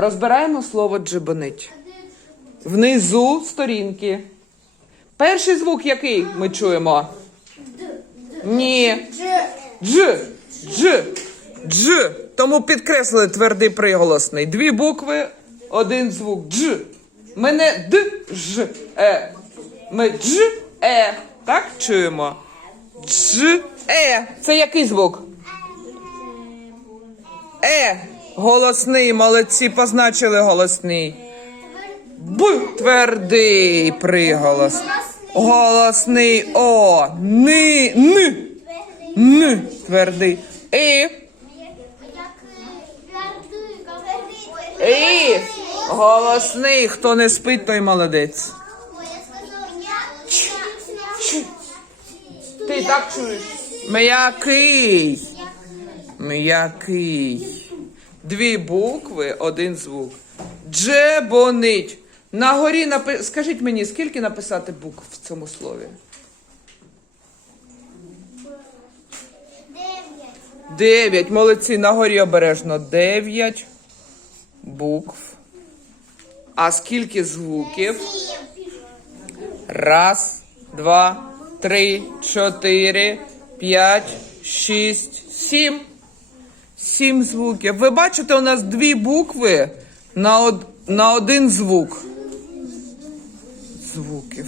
Розбираємо слово джебонить. Внизу сторінки. Перший звук який ми чуємо? Ні. Дж. Дж. Дж. Тому підкреслили твердий приголосний. Дві букви, один звук. Дж. Ми не д, ж, е. Ми дж, е. Так чуємо? Дж, е. Це який звук? Е. Голосний, молодці, позначили голосний. Б. Твердий приголос. Голосний О. Ни. Н. Н. Твердий. І. І. Голосний. Хто не спить, той молодець. Ти так чуєш? М'який. М'який. Дві букви, один звук. Джебонить. На горі напи... Скажіть мені, скільки написати букв в цьому слові? Дев'ять. Молодці, на горі обережно. Дев'ять букв. А скільки звуків? Раз, два, три, чотири, п'ять, шість, сім. Сім звуків. Ви бачите, у нас дві букви на, од... на один звук. Звуків.